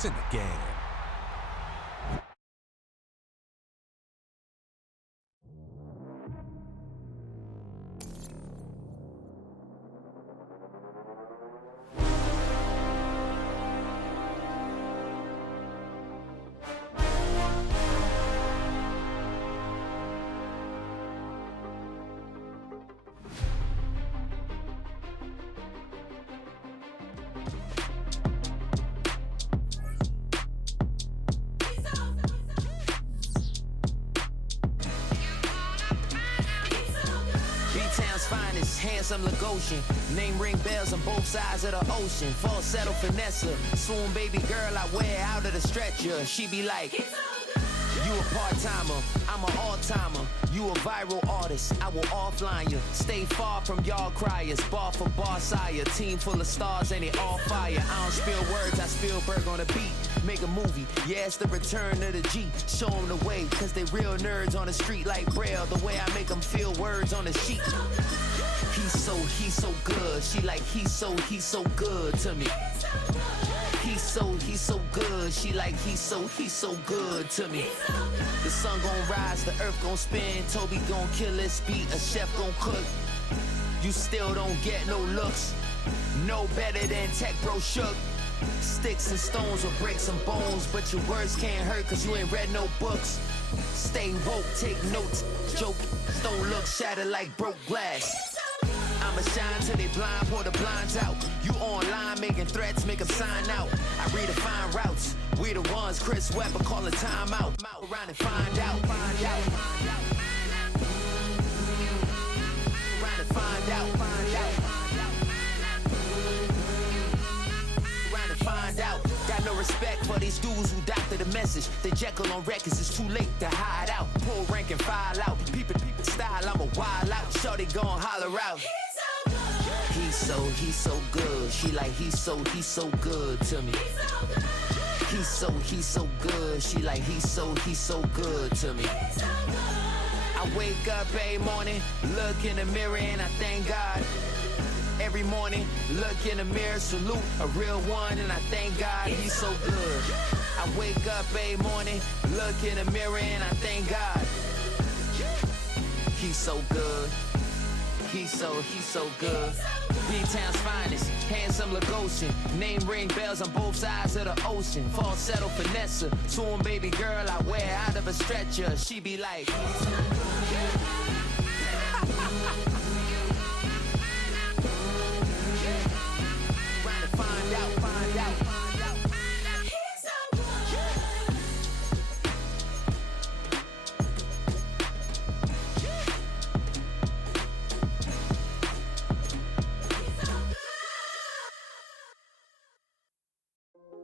It's in the game. Finest, handsome Lagosian. Name ring bells on both sides of the ocean. Falsetto finesse, swoon baby girl I wear out of the stretcher. She be like, you a part-timer, I'm an all-timer. You a viral artist, I will offline you. Stay far from y'all criers, bar for bar sire. Team full of stars and they all fire. I don't spill words, I Spielberg on a beat. Make a movie, yeah, it's the return of the G. Show them the way, cause they real nerds on the street like Braille. The way I make them feel words on the sheet. He's so good. She like, he's so good to me. He's so good. She like, he's so good to me. The sun gon' rise, the earth gon' spin. Toby gon' kill this beat, a chef gon' cook. You still don't get no looks. No better than Tech Bro Shook. Sticks and stones will break some bones, but your words can't hurt cause you ain't read no books. Stay woke, take notes, joke, don't look shattered like broke glass. I'ma shine till they blind, pour the blinds out. You online making threats, make them sign out. I redefine routes, we the ones Chris Webber calling time out. Around and find out, find out. Around and find out, find out. Around and find out. Got no respect for these dudes who doctor the message. The Jekyll on records, it's too late to hide out. Pull rank and file out. People style, I'm a wild out. Shorty gon' holler out. He's so good. She like, he's so good to me. He's so good. She like, he's so good to me. I wake up every morning, look in the mirror and I thank God. Every morning, look in the mirror, salute a real one, and I thank God he's so good. I wake up every morning, look in the mirror, and I thank God. He's so good. He's so good. B-Town's finest, handsome Lagosian. Name ring bells on both sides of the ocean. Falsetto finesse, swoon baby girl I wear out of a stretcher. She be like, find out, find out, find out. He's so good.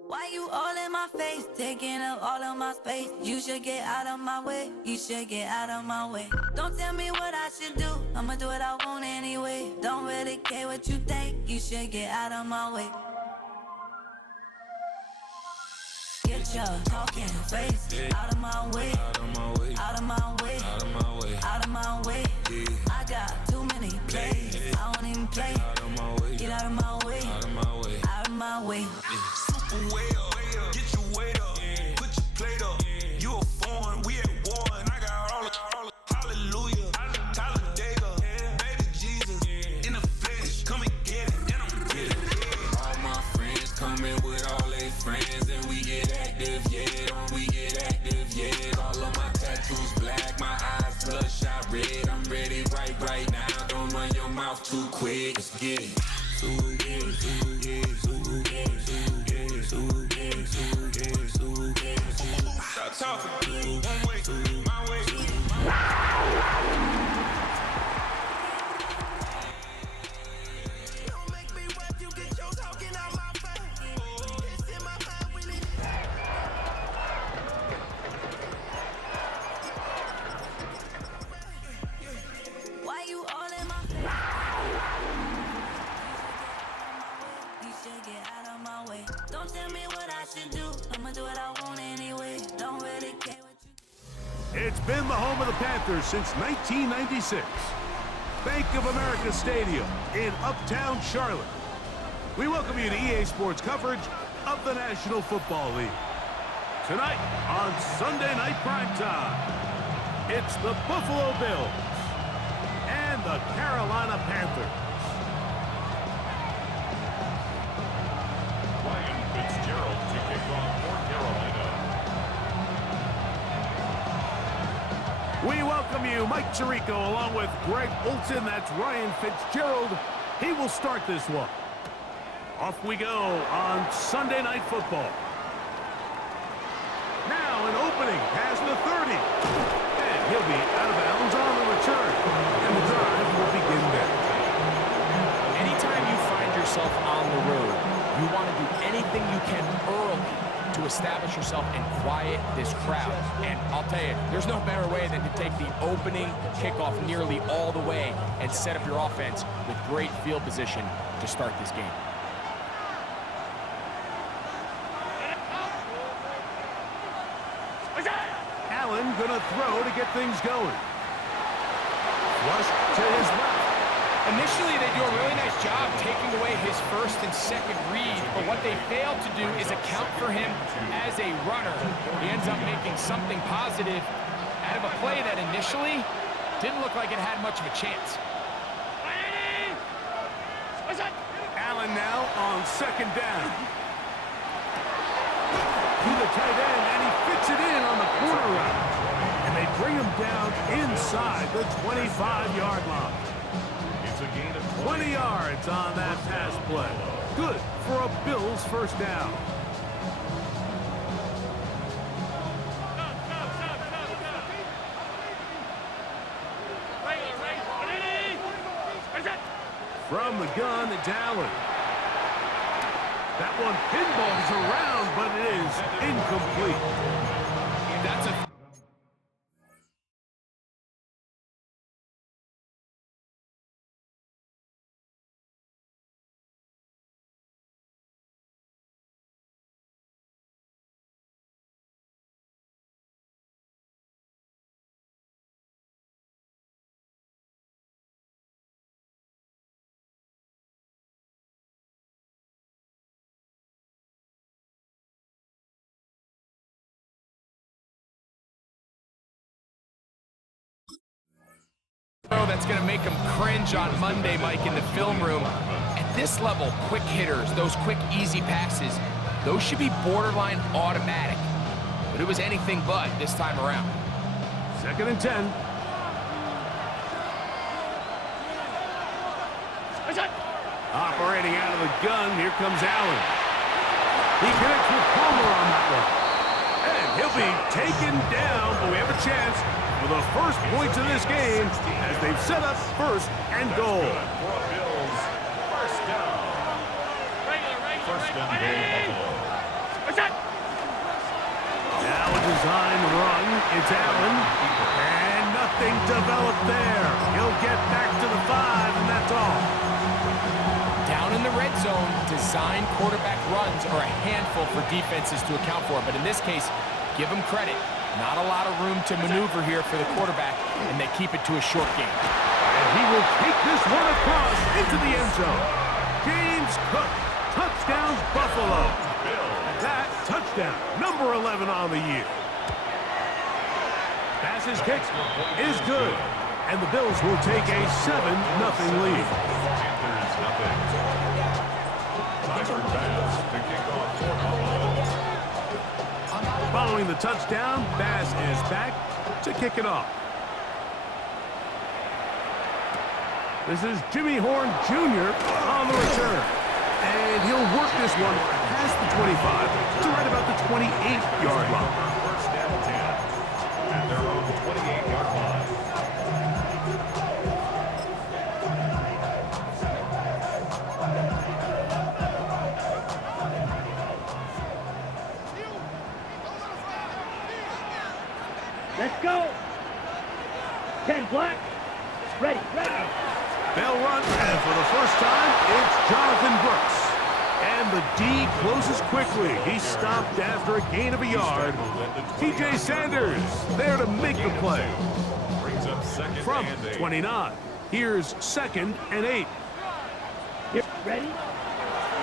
Why you all in my face, taking up all of my space? You should get out of my way, you should get out of my way. Don't tell me what I should do, I'ma do what I want anyway. Don't really care what you think, you should get out of my way. Get your talking face out of my way, out of my way, out of my way, out of my way, out of my way. I got too many plays, I don't even play. Out of my way, get out of my way, out of my way, out of my way. Super way up, get your weight up, put your plate up. You a foreign, we at war, and I got all the hallelujah, Talladega, baby Jesus, in the flesh, come and get it, and I'm get it. All my friends coming with all their friends, and we get active, yeah, we get active, yeah. All of my tattoos black, my eyes bloodshot red. I'm ready right now. Don't run your mouth too quick. Let's get it. Stop talking. One way, my way. Don't make me rap, you get your talking out my face. It's in my mind when it. Why you all in my face? You should get out of my way. Don't tell me what I should do, I'ma do what I want anyway. Don't really care what you. It's been the home of the Panthers since 1996. Bank of America Stadium in Uptown Charlotte. We welcome you to EA Sports coverage of the National Football League. Tonight on Sunday Night Primetime, it's the Buffalo Bills and the Carolina Panthers. Ryan Fitzgerald to kick off for Carolina. We welcome you, Mike Tirico, along with Greg Olson. That's Ryan Fitzgerald. He will start this one. Off we go on Sunday Night Football. Now an opening past the 30. And he'll be out of bounds on the return. And the drive will begin there. Anytime you find yourself on the road, you want to do anything you can early to establish yourself and quiet this crowd. And I'll tell you, there's no better way than to take the opening kickoff nearly all the way and set up your offense with great field position to start this game. Allen gonna throw to get things going. Flush to his left. Initially, they do a really nice job taking away his first and second read, but what they fail to do is account for him as a runner. He ends up making something positive out of a play that initially didn't look like it had much of a chance. Allen now on second down. To the tight end, and he fits it in on the corner route. And they bring him down inside the 25-yard line. It's a gain of 20 yards on that pass play. Good for a Bills first down. From the gun, it's Allen. That one pinballs around, but it is incomplete. That's a that's going to make them cringe on Monday, Mike, in the film room. At this level, quick hitters, those quick, easy passes, those should be borderline automatic. But it was anything but this time around. 2nd and 10. Operating out of the gun, here comes Allen. He connects with Palmer on that one. And he'll be taken down, but we have a chance for the first points of this game as they've set up 1st and goal. for Bills. First down. First and goal, Buffalo. Now a design run. It's Allen. And nothing developed there. He'll get back to the 5, and that's all. Down in the red zone, design quarterback runs are a handful for defenses to account for. But in this case, give them credit. Not a lot of room to maneuver here for the quarterback, and they keep it to a short game. And he will take this one across into the end zone. James Cook, touchdown Buffalo. That touchdown, number 11 on the year. Pass is kicked is good, and the Bills will take a 7-0 lead. Panthers nothing. Tyler Bass to kick off for Buffalo. Following the touchdown, Bass is back to kick it off. This is Jimmy Horn Jr. on the return. And he'll work this one past the 25 to right about the 28-yard line. First down 10 at their own 28-yard line. Let's go. 10 black. Ready. They'll run, and for the first time, it's Jonathan Brooks. And the D closes quickly. He stopped after a gain of a yard. TJ Sanders there to make the play. Brings up second From and 8. 29, here's 2nd and 8. Ready?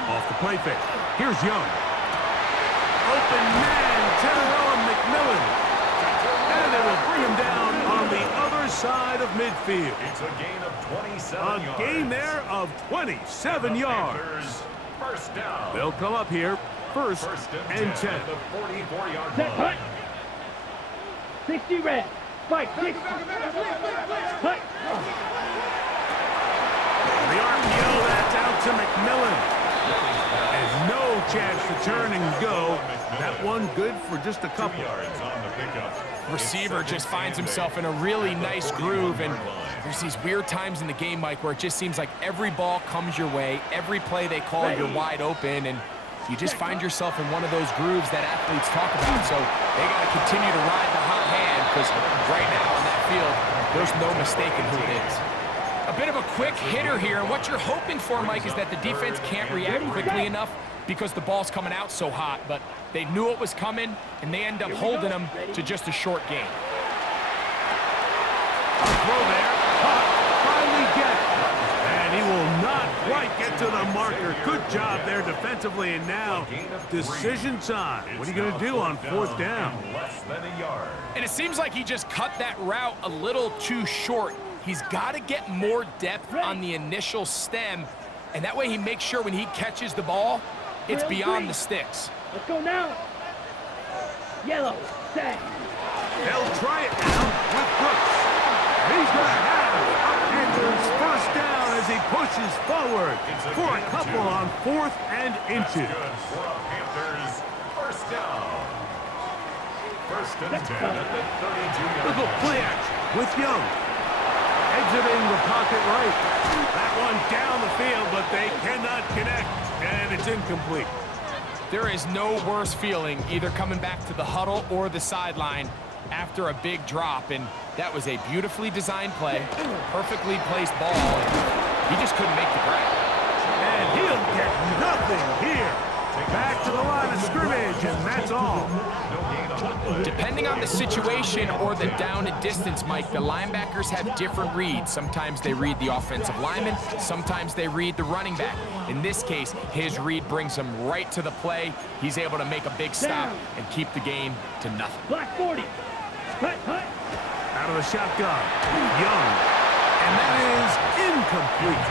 Off the play fake. Here's Young. open man, Terrell McMillan. And they will bring him down on the other side of midfield. It's a gain of 27 A yards. gain there of 27 yards. Panthers, first down. They'll come up here, first and 10. At the 44-yard Set, line. hut. 60 red. Fight, 60. Hut. The RPO, that's out to McMillan. And no chance to turn and go. That one good for just a 2 couple. yards on the pickup. Receiver just finds himself in a really nice groove, and there's these weird times in the game, Mike, where it just seems like every ball comes your way, every play they call, you're wide open, and you just find yourself in one of those grooves that athletes talk about. So they got to continue to ride the hot hand, because right now on that field, there's no mistaking who it is. A bit of a quick hitter here, and what you're hoping for, Mike, is that the defense can't react quickly enough because the ball's coming out so hot, but they knew it was coming, and they end up holding them to just a short game. Throw there, caught, finally get it. And he will not quite get to the marker. Good job there defensively, and now decision time. What are you going to do on fourth down? Less than a yard. And it seems like he just cut that route a little too short. He's got to get more depth on the initial stem, and that way he makes sure when he catches the ball, it's beyond the sticks. Let's go now. Yellow. Set. They'll try it now with Brooks. He's going to have Panthers first down as he pushes forward for a couple on fourth and inches. Good for a Panthers first down. First and 10 at the 32-yard Little line. play action with Young. Exiting the pocket right. That one down the field, but they cannot connect, and it's incomplete. There is no worse feeling either coming back to the huddle or the sideline after a big drop, and that was a beautifully designed play, perfectly placed ball, and he just couldn't make the grab. And he'll get nothing here. Back to the line of scrimmage, and that's all. Depending on the situation or the down and distance, Mike, the linebackers have different reads. Sometimes they read the offensive lineman, sometimes they read the running back. In this case, his read brings him right to the play. He's able to make a big stop and keep the game to nothing. Black 40. Hut, hut. Out of the shotgun, Young. And that is incomplete.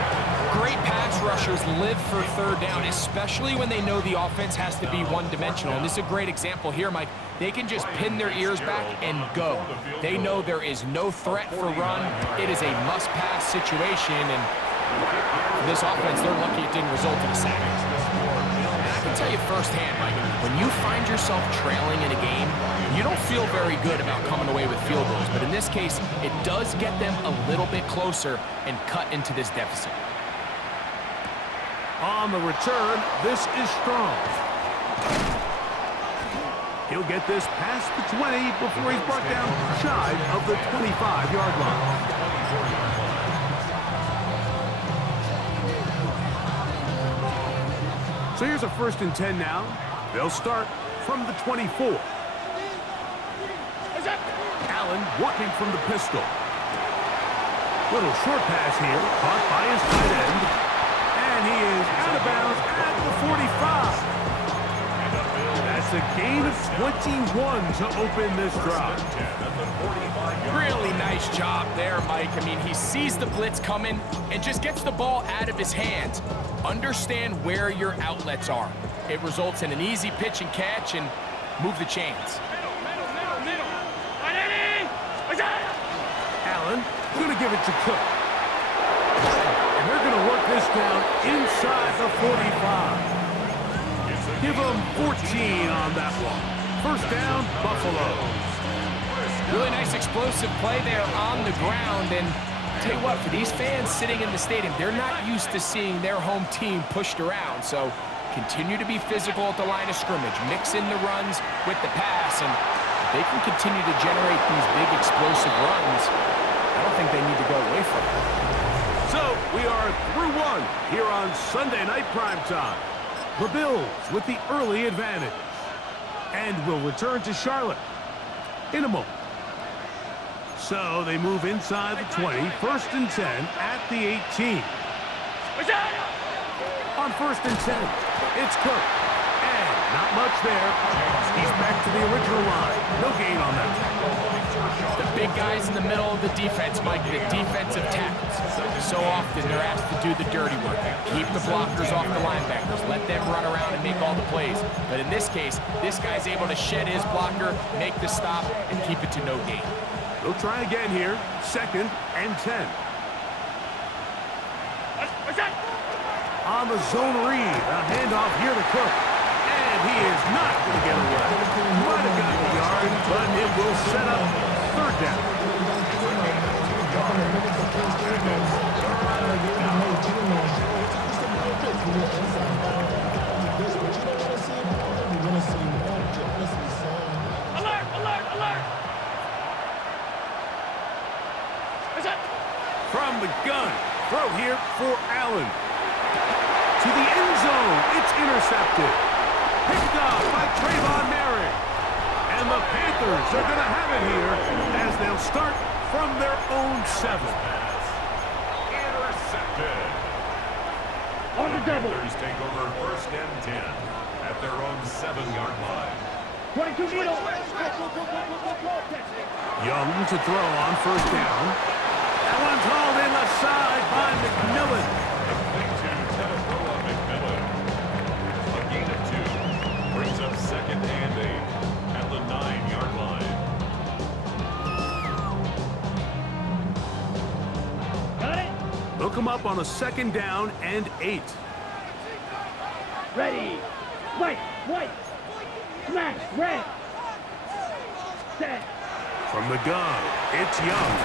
Great pass rushers live for third down, especially when they know the offense has to be one-dimensional. And this is a great example here, Mike. They can just pin their ears back and go. They know there is no threat for run. It is a must-pass situation, and for this offense, they're lucky it didn't result in a sack. And I can tell you firsthand, Mike, when you find yourself trailing in a game, you don't feel very good about coming away with field goals. But in this case, it does get them a little bit closer and cut into this deficit. On the return, this is strong. He'll get this past the 20 before he's brought down shy of the 25-yard line. So here's a first and 10 now. They'll start from the 24. Allen working from the pistol. Little short pass here, caught by his tight end. And he is out of bounds at the 45. That's a gain of 21 to open this drive. Really nice job there, Mike. I mean, he sees the blitz coming and just gets the ball out of his hands. Understand where your outlets are. It results in an easy pitch and catch and move the chains. Allen going to give it to Cook. And they're going to work this down inside the 45. Give them 14 on that one. First down, Buffalo. Really nice explosive play there on the ground. And tell you what, for these fans sitting in the stadium, they're not used to seeing their home team pushed around. So continue to be physical at the line of scrimmage. Mix in the runs with the pass. And if they can continue to generate these big explosive runs, I don't think they need to go away from it. So we are through one here on Sunday Night Primetime. The Bills with the early advantage. And will return to Charlotte in a moment. So they move inside the 20, first and 10 at the 18. On first and 10, it's Cook. And Not much there. He's back to the original line. No gain on that. The big guys in the middle of the defense, Mike, the defensive tackles. So often they're asked to do the dirty work. Keep the blockers off the linebackers. Let them run around and make all the plays. But in this case, this guy's able to shed his blocker, make the stop, and keep it to no gain. They'll try again here. 2nd and 10. On the zone read. A handoff here to Cook. And he is not going to get away. Might have gotten the yard, but it will set up 3rd down. Alert, alert, alert! From the gun. Throw here for Allen. To the end zone. It's intercepted. Picked up by Trayvon Merrick. And the Panthers are going to have it here as they'll start from their own 7. Intercepted. On the double. Panthers take over 1st and 10 at their own 7-yard line. 22 needle. Young to throw on 1st down. That one's hauled in the side by McMillan. A gain of 2 brings up 2nd and 8 at the 9-yard line. Got it? They'll come up on a 2nd down and 8. Ready. White, white. Smash, red. Set. From the gun, it's Young.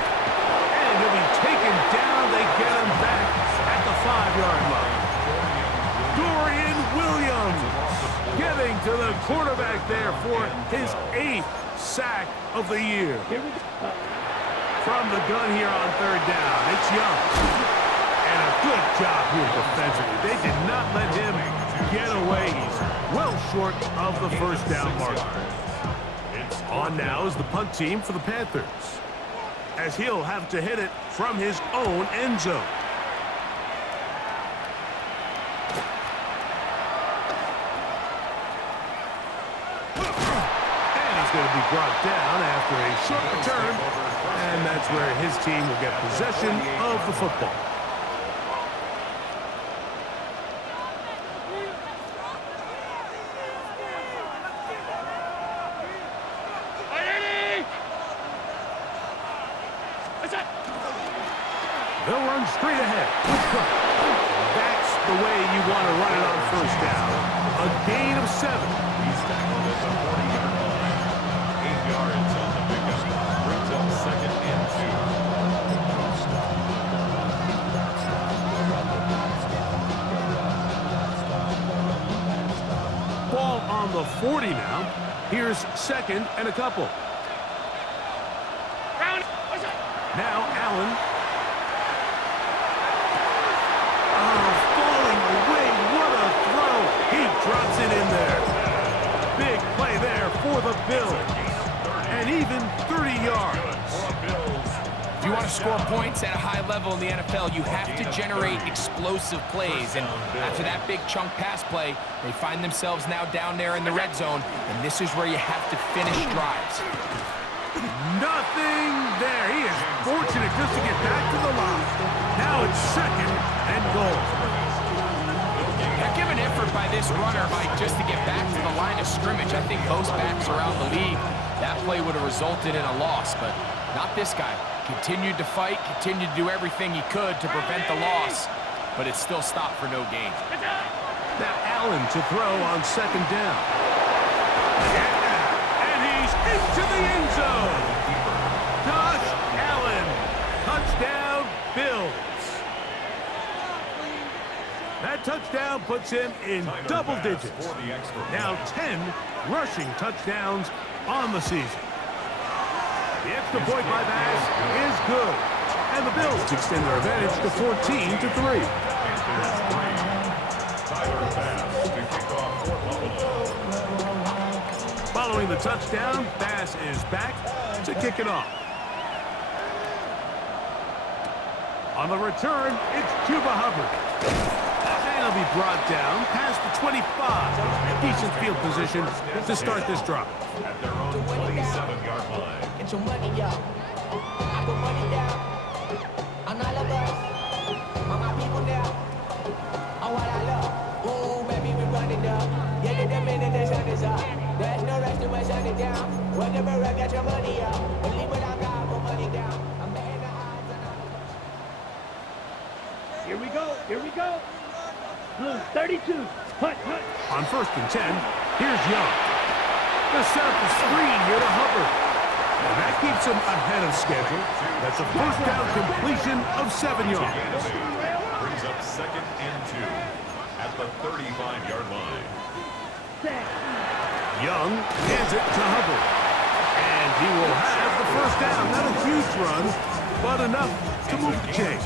And he'll be taken down. They get him back at the 5-yard line. Dorian Williams getting to the quarterback there for his 8th sack of the year. Here we go. From the gun here on 3rd down, it's Young. And a good job here defensively. They did not let him get away. He's well short of the 1st down marker. On now is the punt team for the Panthers, as he'll have to hit it from his own end zone. And he's going to be brought down after a short return, and that's where his team will get possession of the football. They'll run straight ahead with Cook. That's the way you want to run it on 1st down. A gain of 7. He's tackled at the 40-yard line. 8 yards on the pickup. Brings up 2nd and 2. Ball on the 40 now. Here's 2nd and a couple. Now Allen. Falling away. What a throw. He drops it in there. Big play there for the Bills. And even 30 yards. If you want to score points at a high level in the NFL, you have to generate explosive plays. And after that big chunk pass play, they find themselves now down there in the red zone. And this is where you have to finish drives. Nothing there. He is fortunate just to get back to the line. Now it's 2nd and goal. Heck of an effort by this runner, Mike, just to get back to the line of scrimmage. I think most backs around the league, that play would have resulted in a loss, but not this guy. Continued to fight, continued to do everything he could to prevent the loss, but it still stopped for no gain. Now Allen to throw on 2nd down. And he's into the end zone. Josh Allen. Touchdown, Bills. That touchdown puts him in double digits. Now 10 rushing touchdowns on the season. The extra point by Bass is good. And the Bills extend their advantage to 14-3. Following the touchdown, Bass is back to kick it off. On the return, it's Chuba Hubbard. And a now be brought down past the 25. Decent field position to start this drive. At their own 27-yard line. Get your money up. I put money down. On all of us. On my people now. On what I love. Ooh, baby, we run it up. Yeah, the minute the sun is up. There's no rest to my shut it down. Whenever I get your money up. Believe what I got, put money down. I'm betting the odds and Here we go. Here we go. Blue 32. Hunt, hunt. On 1st and 10, here's Young. They set up the screen here to Hubbard. And that keeps him ahead of schedule. That's a first down completion of 7 yards. Brings up 2nd and 2 at the 35-yard line. Young hands it to Hubbard. And he will have the first down. Not a huge run, but enough to move the chain.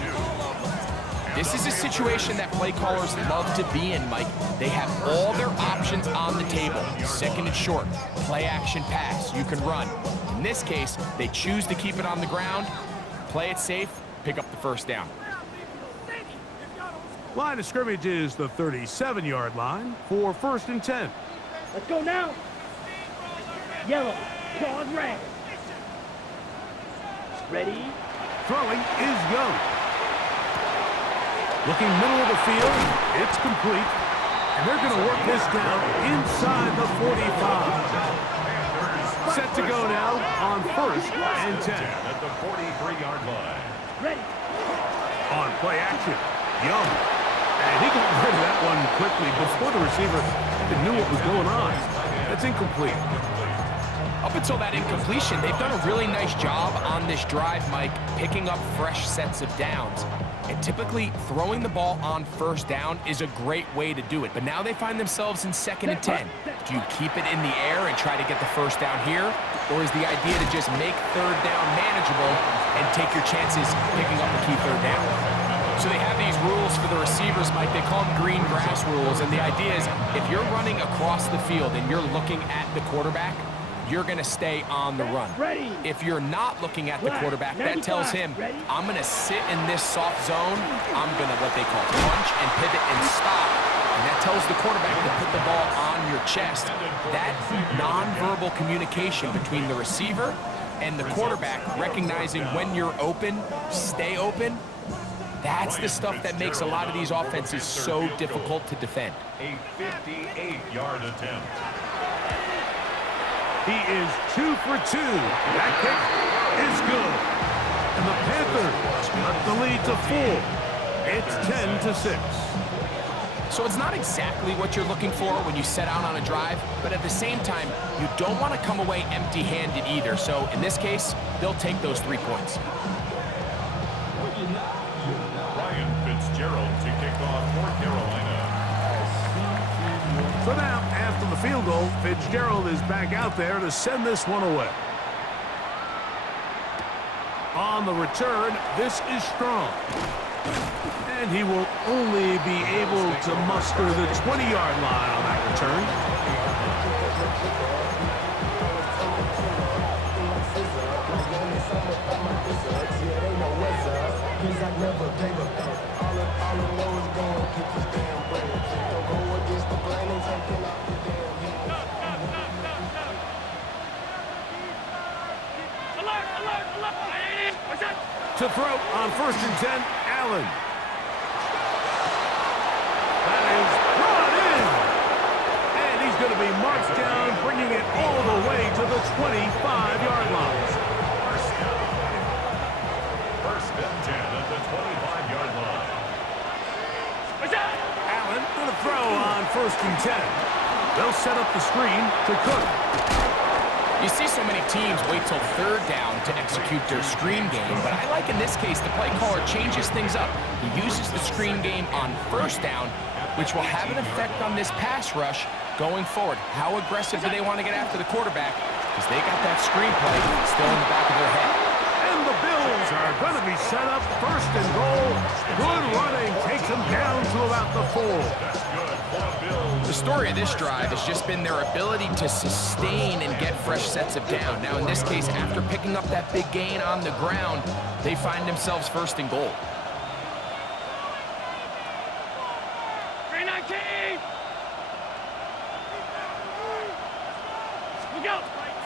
This is a situation that play callers love to be in, Mike. They have all their options on the table. 2nd and short, play action pass, you can run. In this case, they choose to keep it on the ground, play it safe, pick up the first down. Line of scrimmage is the 37-yard line for 1st and 10. Let's go now. Yellow. Claws red. Ready. Throwing is Young. Looking middle of the field, it's complete. And they're going to work this down inside the 45. Set to go now on 1st and 10. At the 43-yard line. Ready. On play action, Young. And he got rid of that one quickly before the receiver even knew what was going on. That's incomplete. Up until that incompletion, they've done a really nice job on this drive, Mike, picking up fresh sets of downs. And typically, throwing the ball on 1st down is a great way to do it. But now they find themselves in 2nd and 10. Do you keep it in the air and try to get the first down here? Or is the idea to just make 3rd down manageable and take your chances picking up the key 3rd down? So they have these rules for the receivers, Mike. They call them green grass rules. And the idea is if you're running across the field and you're looking at the quarterback, you're going to stay on the run. Ready. If you're not looking at the quarterback, that tells him, I'm going to sit in this soft zone. I'm going to, what they call, punch and pivot and stop. And that tells the quarterback to put the ball on your chest. That nonverbal communication between the receiver and the quarterback, recognizing when you're open, stay open, that's the stuff that makes a lot of these offenses so difficult to defend. A 58-yard attempt. He is 2 for 2. That kick is good. And the Panthers cut the lead to 4. It's 10-6. So it's not exactly what you're looking for when you set out on a drive, but at the same time, you don't want to come away empty-handed either. So in this case, they'll take those 3 points. Ryan Fitzgerald to kick off for Carolina. So now, after the field goal, Fitzgerald is back out there to send this one away. On the return, this is strong. And he will only be able to muster the 20-yard line on that return. To throw on 1st and 10, Allen. That is brought in. And he's going to be marched down, bringing it all the way to the 25-yard line. First and 10 at the 25-yard line. Allen going to throw on 1st and 10. They'll set up the screen to Cook. You see so many teams wait till 3rd down to execute their screen game, but I like in this case the play caller changes things up. He uses the screen game on 1st down, which will have an effect on this pass rush going forward. How aggressive do they want to get after the quarterback? Because they got that screen play still in the back of their head. And the Bills are going to be set up 1st and goal. Good running takes them down to about the 4. The story of this drive has just been their ability to sustain and get fresh sets of down. Now, in this case, after picking up that big gain on the ground, they find themselves 1st and goal.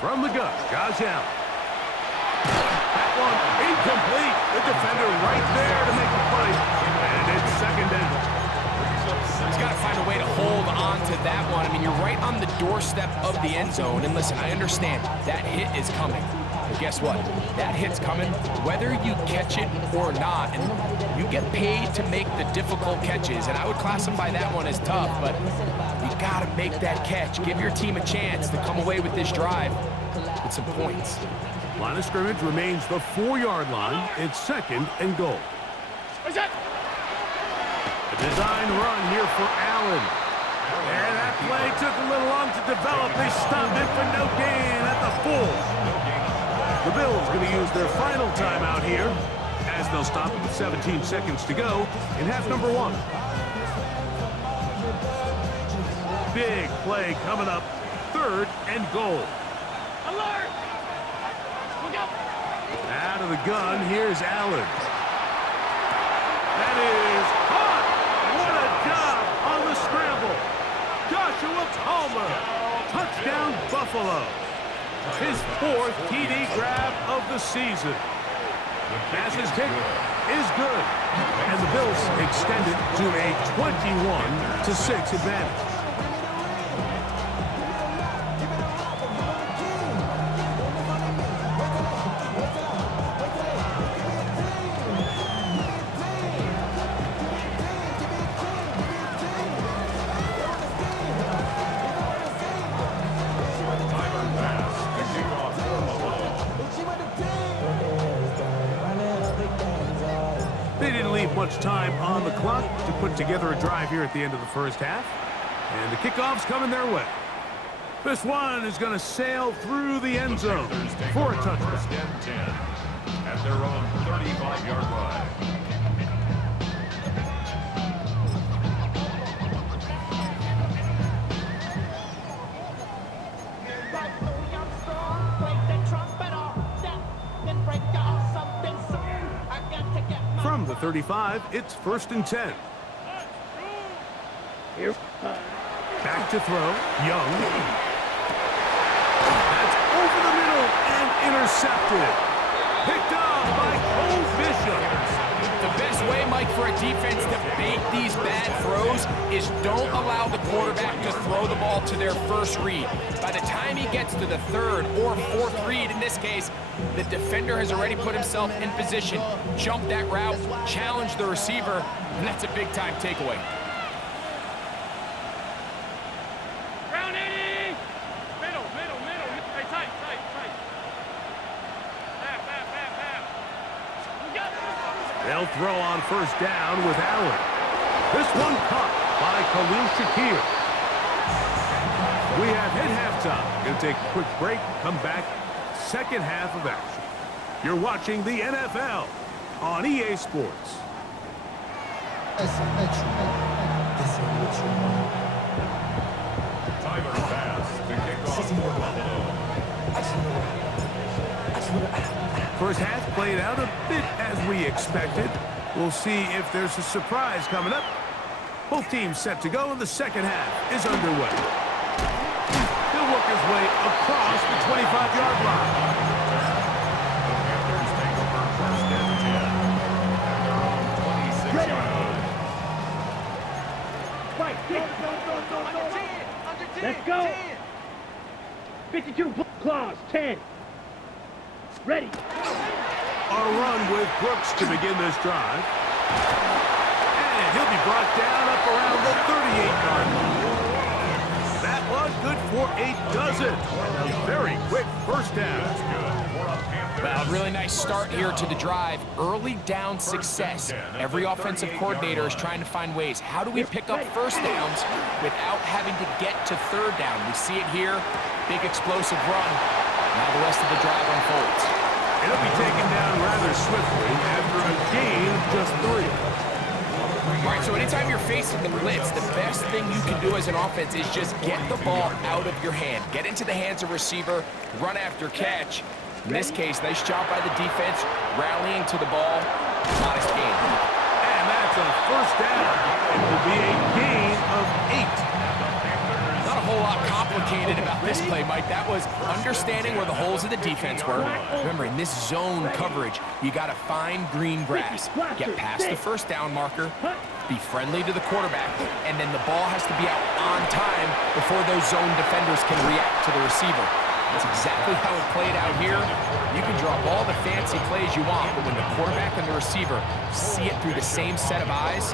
From the gun, Josh Allen. That one incomplete. The defender right there to make the play. And it's second down. He's got to find a way to hold on to that one. I mean, you're right on the doorstep of the end zone. And listen, I understand that hit is coming. But guess what? That hit's coming whether you catch it or not. And you get paid to make the difficult catches. And I would classify that one as tough, but you got to make that catch. Give your team a chance to come away with this drive with some points. Line of scrimmage remains the 4-yard line. It's second and goal. A design run here for Allen. And that play took a little long to develop. They stopped it for no gain at the 4. The Bills going to use their final timeout here as they'll stop it with 17 seconds to go in half number 1. Big play coming up. Third and goal. Alert! Out of the gun, here's Allen. That is caught. What a job on the scramble. Joshua Palmer. Touchdown, Buffalo. His 4th TD grab of the season. Pass's kick is good. And the Bills extend it to a 21-6 advantage. They didn't leave much time on the clock to put together a drive here at the end of the first half. And the kickoff's coming their way. This one is going to sail through the end zone for a touchdown. First and 10 at their own 35-yard line. From the 35, it's first and 10. Here. Back to throw. Young. That's over the middle and intercepted. Picked off by Cole Bishop. The best way, Mike, for a defense to bait these bad throws is don't allow the quarterback to throw the ball to their first read. By the time he gets to the 3rd or 4th read, in this case, the defender has already put himself in position, jumped that route, challenged the receiver, and that's a big-time takeaway. Round 80! Middle. Hey, tight. They'll throw on first down with Allen. This one caught by Khalil Shakir. We have hit halftime. Going to take a quick break, come back, second half of action. You're watching the NFL on EA Sports. Tyler pass to kick off for Buffalo. First half played out a bit as we expected. We'll see if there's a surprise coming up. Both teams set to go, and the second half is underway. He'll work his way across the 25-yard line. The Panthers take over first and 10 at their own 26-yard line. Right, let's go. 52 claws, 10. Ready. On a run with Brooks to begin this drive. And he'll be brought down up around the 38-yard line. That one good for a dozen. And a very quick first down. Well, really nice start here to the drive. Early down success. Every offensive coordinator is trying to find ways. How do we pick up first downs without having to get to 3rd down? We see it here. Big explosive run. Now the rest of the drive unfolds. It'll be taken down rather swiftly after a gain of just 3. All right, so anytime you're facing the blitz, the best thing you can do as an offense is just get the ball out of your hand. Get into the hands of receiver, run after catch. In this case, nice job by the defense, rallying to the ball. Modest gain. And that's a first down. It will be a gain of play, Mike. That was understanding where the holes of the defense were. Remember, in this zone coverage, you got to find green grass. Get past the first down marker, be friendly to the quarterback, and then the ball has to be out on time before those zone defenders can react to the receiver. That's exactly how it played out here. You can draw up all the fancy plays you want, but when the quarterback and the receiver see it through the same set of eyes,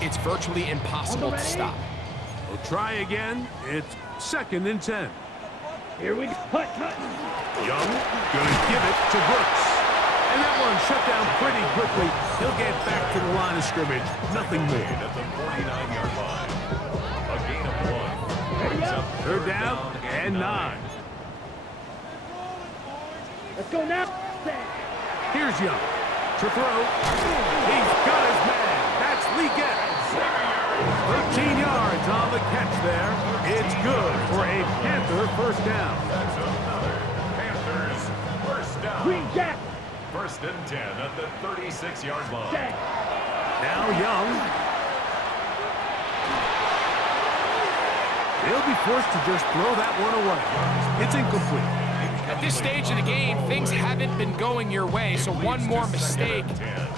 it's virtually impossible to stop. We'll try again. It's 2nd and 10. Here we go. Hut. Young gonna give it to Brooks. And that one shut down pretty quickly. He'll get back to the line of scrimmage. Nothing more. At the 49-yard line. A gain of 1. Brings up 3rd down and 9. Let's go now. Here's Young to throw. He's got his man. That's Lee Getz. 13 yards on the catch there. It's good for a Panther first down. That's another Panthers first down. Green Jack. 1st and 10 at the 36-yard line. Jack. Now Young. He'll be forced to just throw that one away. It's incomplete. At this stage of the game, things haven't been going your way, so one more mistake,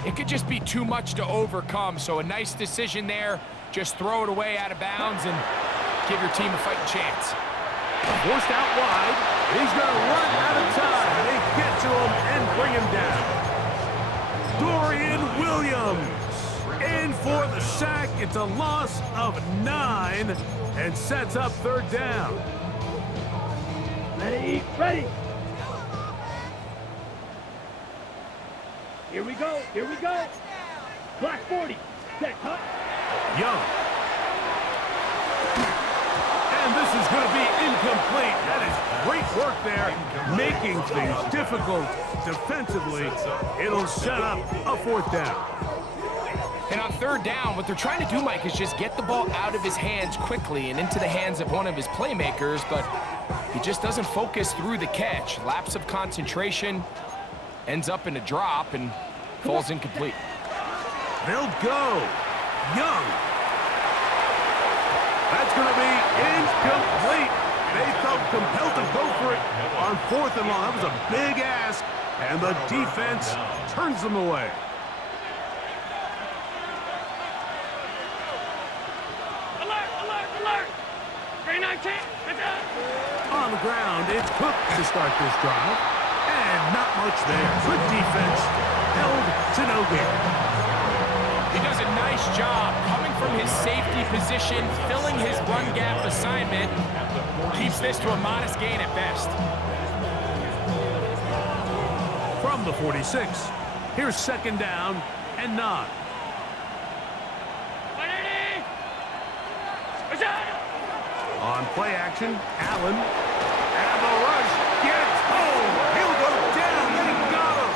it could just be too much to overcome. So a nice decision there. Just throw it away out of bounds and give your team a fighting chance. Forced out wide. He's going to run out of time. They get to him and bring him down. Dorian Williams in for the sack. It's a loss of 9 and sets up 3rd down. Ready. Ready. Here we go. Black 40. Set. Hut. Young. And this is going to be incomplete. That is great work there, making things difficult defensively. It'll set up a 4th down. And on 3rd down, what they're trying to do, Mike, is just get the ball out of his hands quickly and into the hands of one of his playmakers, but he just doesn't focus through the catch. Lapse of concentration, ends up in a drop, and falls incomplete. They'll go. Young. That's going to be incomplete. They felt compelled to go for it on 4th and long. That was a big ask, and the defense turns them away. Alert. 319. On the ground, it's Cook to start this drive. And not much there. Good defense. Held to no gain. He does a nice job coming from his safety position, filling his run gap assignment. Keeps this to a modest gain at best. From the 46, here's 2nd down and 9. On play action, Allen. And the rush gets home. He'll go down. They got him.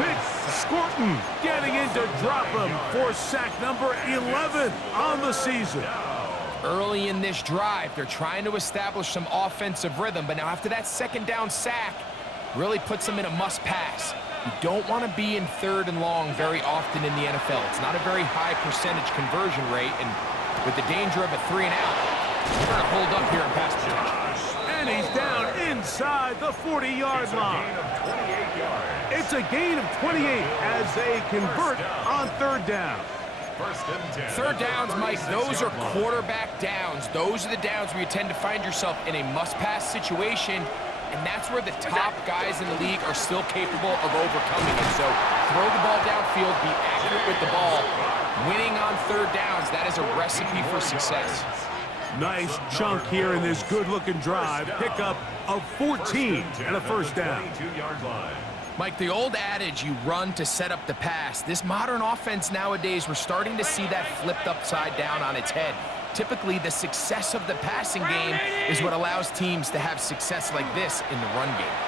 Mitch Scorton getting in to drop him for sack number 11 on the season. Early in this drive, they're trying to establish some offensive rhythm, but now after that 2nd down sack, really puts them in a must-pass. You don't want to be in 3rd and long very often in the NFL. It's not a very high percentage conversion rate, and with the danger of a 3 and out, we're going to hold up here and pass protection. And he's down inside the 40-yard line. It's a gain of 28 as they convert on 3rd down. 1st and 10. 3rd downs, Mike, those are quarterback downs. Those are the downs where you tend to find yourself in a must-pass situation, and that's where the top guys in the league are still capable of overcoming it. So throw the ball downfield, be accurate with the ball. Winning on 3rd downs, that is a recipe for success. Nice chunk here in this good-looking drive. Pickup of 14 and a 1st down. 22-yard line. Mike, the old adage, you run to set up the pass. This modern offense nowadays, we're starting to see that flipped upside down on its head. Typically, the success of the passing game is what allows teams to have success like this in the run game.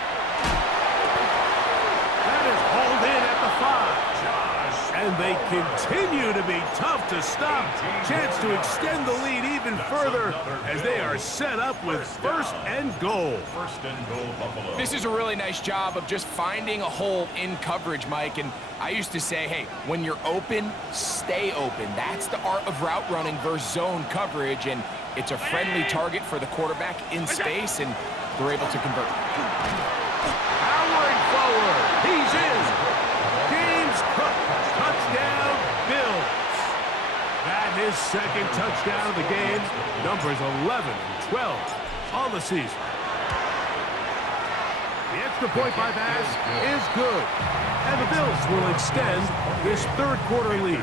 That is hauled in at the 5. And they continue to be tough to stop. Chance to extend the lead even further as they are set up with first and goal. First and goal, Buffalo. This is a really nice job of just finding a hole in coverage, Mike. And I used to say, hey, when you're open, stay open. That's the art of route running versus zone coverage. And it's a friendly target for the quarterback in space, and they're able to convert. Powering forward. He's in. James Cook. Touchdown, Bills. That his second touchdown of the game. Numbers 11 and 12 on the season. The extra point by pass is good. And the Bills will extend this third quarter lead.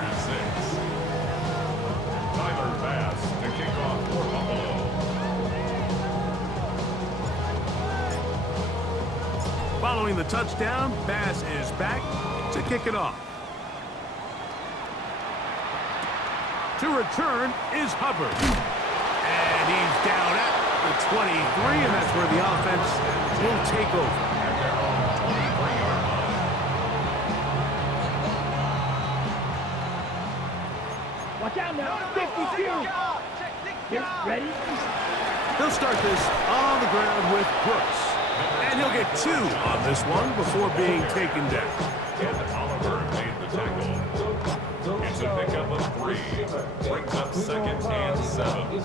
Tyler Bass to kick off for Buffalo. Following the touchdown, Bass is back to kick it off. To return is Hubbard. And he's down at the 23, and that's where the offense will take over. At their own 23-yard line. Watch out now. 52. Here, ready? He'll start this on the ground with Brooks. And he'll get 2 on this one before being taken down. And Oliver made the tackle. It's a pickup of 3. Brings up second and 7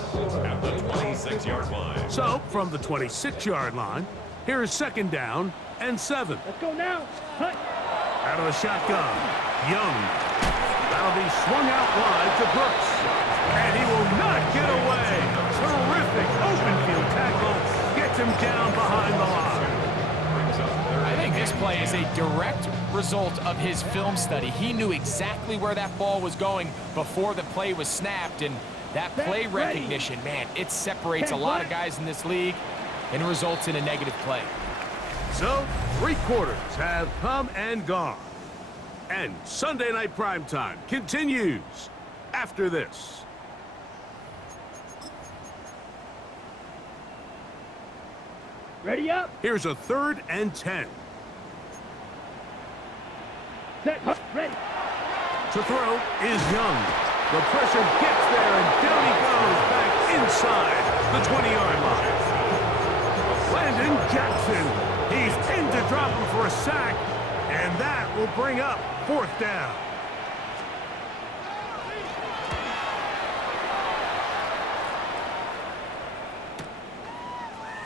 at the 26-yard line. So, from the 26-yard line, here is second down and 7. Let's go now. Hunt. Out of the shotgun, Young. That'll be swung out wide to Brooks. And he will not get away. Terrific open field tackle. Gets him down behind the line. I think this play is a direct result of his film study. He knew exactly where that ball was going before the play was snapped, and that play recognition, man, it separates a lot of guys in this league and results in a negative play. So, 3 quarters have come and gone. And Sunday Night Primetime continues after this. Ready up. Here's a 3rd and 10. Set. Hunt. Ready. To throw is Young. The pressure gets there, and down he goes back inside the 20-yard line. Landon Jackson. He's in to drop him for a sack, and that will bring up 4th down.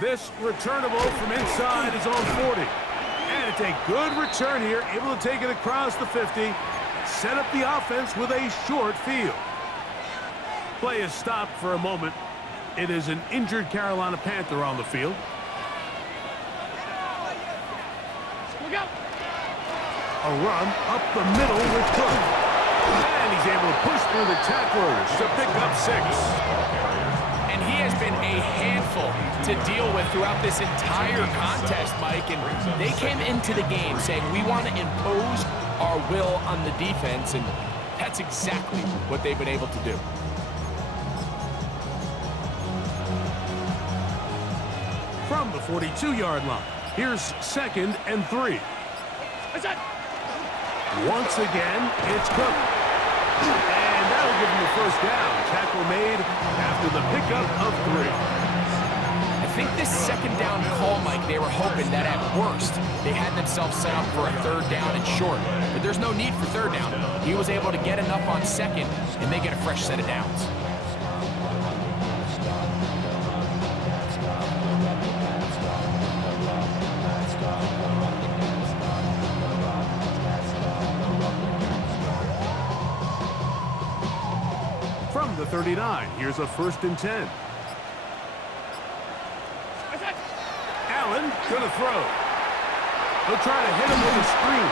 This returnable from inside is on 40. And it's a good return here, able to take it across the 50, set up the offense with a short field. Play is stopped for a moment. It is an injured Carolina Panther on the field. Look out. A run up the middle with Cook. And he's able to push through the tacklers to pick up 6. And he has been a handful to deal with throughout this entire contest, Mike. And they came into the game saying, we want to impose our will on the defense, and that's exactly what they've been able to do. From the 42-yard line, here's 2nd and 3. Once again, it's Cook. And that'll give him the 1st down. Tackle made after the pickup of 3. I think this 2nd down call, Mike, they were hoping that at worst they had themselves set up for a 3rd down and short. But there's no need for 3rd down. He was able to get enough on 2nd, and they get a fresh set of downs. From the 39, here's a 1st and 10. Allen gonna throw. He'll try to hit him with a screen.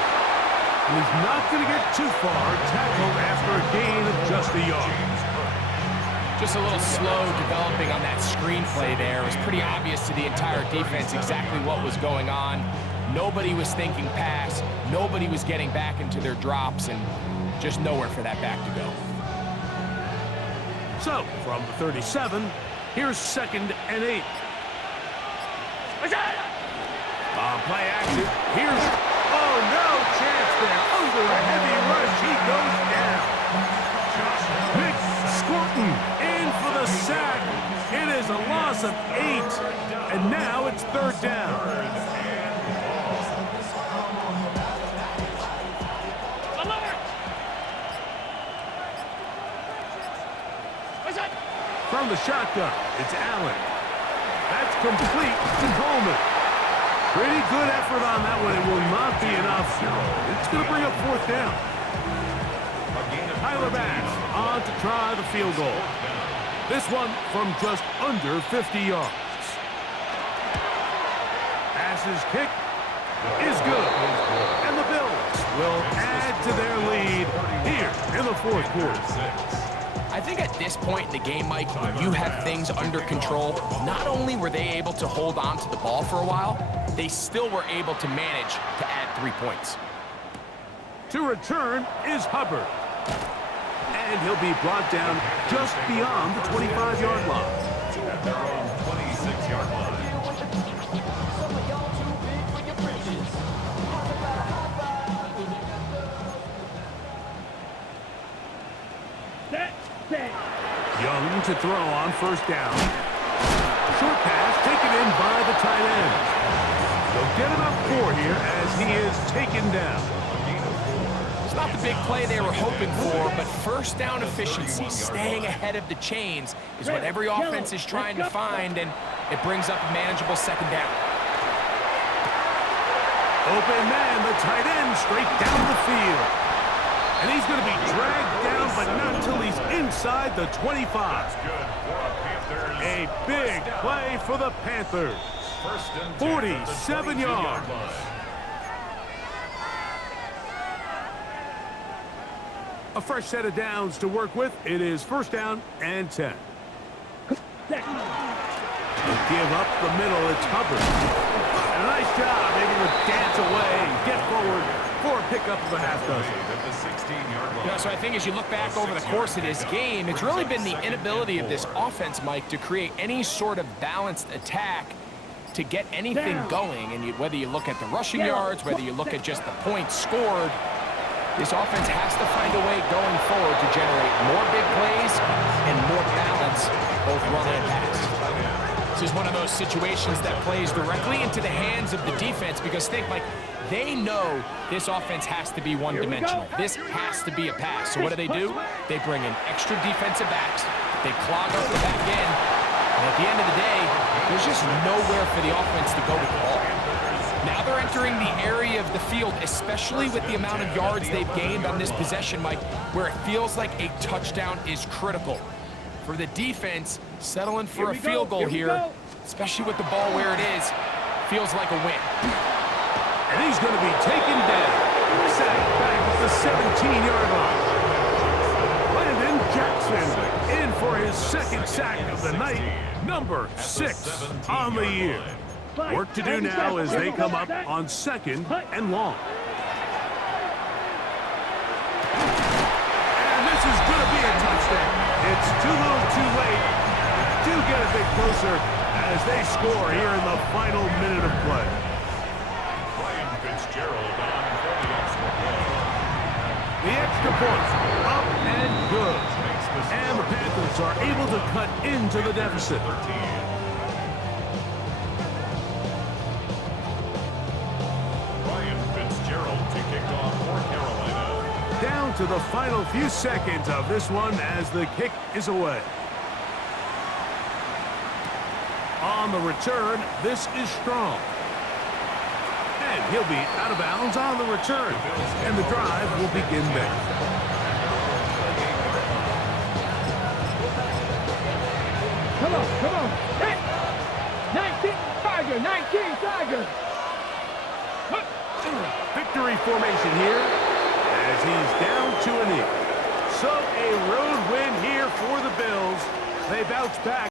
And he's not gonna get too far. Tackled after a gain of just a yard. Just a little slow developing on that screen play there. It was pretty obvious to the entire defense exactly what was going on. Nobody was thinking pass. Nobody was getting back into their drops, and just nowhere for that back to go. So, from the 37, here's 2nd and 8. On play action, here's, oh, no chance there. Under a heavy rush, he goes down. Nick Scorton in for the sack. It is a loss of 8, and now it's 3rd down. From the shotgun, it's Allen. That's complete to Coleman. Pretty good effort on that one. It will not be enough. It's going to bring up 4th down. Tyler Bass on to try the field goal. This one from just under 50 yards. Pass's kick is good. And the Bills will add to their lead here in the 4th quarter. I think at this point in the game, Mike, when you have things under control, not only were they able to hold on to the ball for a while, they still were able to manage to add 3 points. To return is Hubbard. And he'll be brought down just beyond the 25-yard line. At their own 26-yard line. Young to throw on 1st down. Short pass taken in by the tight end. They'll get him up 4 here as he is taken down. It's not the big play they were hoping for, but 1st down efficiency, staying ahead of the chains, is what every offense is trying to find, and it brings up a manageable 2nd down. Open man, the tight end, straight down the field. And he's going to be dragged down, but not until he's inside the 25. A big play for the Panthers. 47 yards. A fresh set of downs to work with. It is 1st down and 10. They'll give up the middle. It's Hubbard. And a nice job able to dance away and get forward for a pickup of a half dozen. Yeah, so I think as you look back over the course of this game, it's really been the inability of this offense, Mike, to create any sort of balanced attack to get anything going. And whether you look at the rushing yards, whether you look at just the points scored, this offense has to find a way going forward to generate more big plays and more balance, both run and pass. This is one of those situations that plays directly into the hands of the defense because think, Mike, they know this offense has to be one-dimensional. This has to be a pass. So what do? They bring in extra defensive backs. They clog up the back end. And at the end of the day, there's just nowhere for the offense to go with the ball. Now they're entering the area of the field, especially with the amount of yards they've gained on this possession, Mike, where it feels like a touchdown is critical. For the defense, settling for a field goal here, especially with the ball where it is, feels like a win. And he's going to be taken down. Sacked back at the 17-yard line. Landon Jackson in for his 2nd sack of the night. Number 6 on the year. Work to do now as they come up on 2nd and long. And this is going to be a touchdown. It's too little too late. Do get a bit closer as they score here in the final minute of play. The extra point, up and good. And the Panthers are able to cut into the deficit. Down to the final few seconds of this one as the kick is away. On the return, this is Strong. And he'll be out of bounds on the return. And the drive will begin there. Come on. Hey! 19 Tiger. Victory formation here as he's down to a knee. So a road win here for the Bills. They bounce back.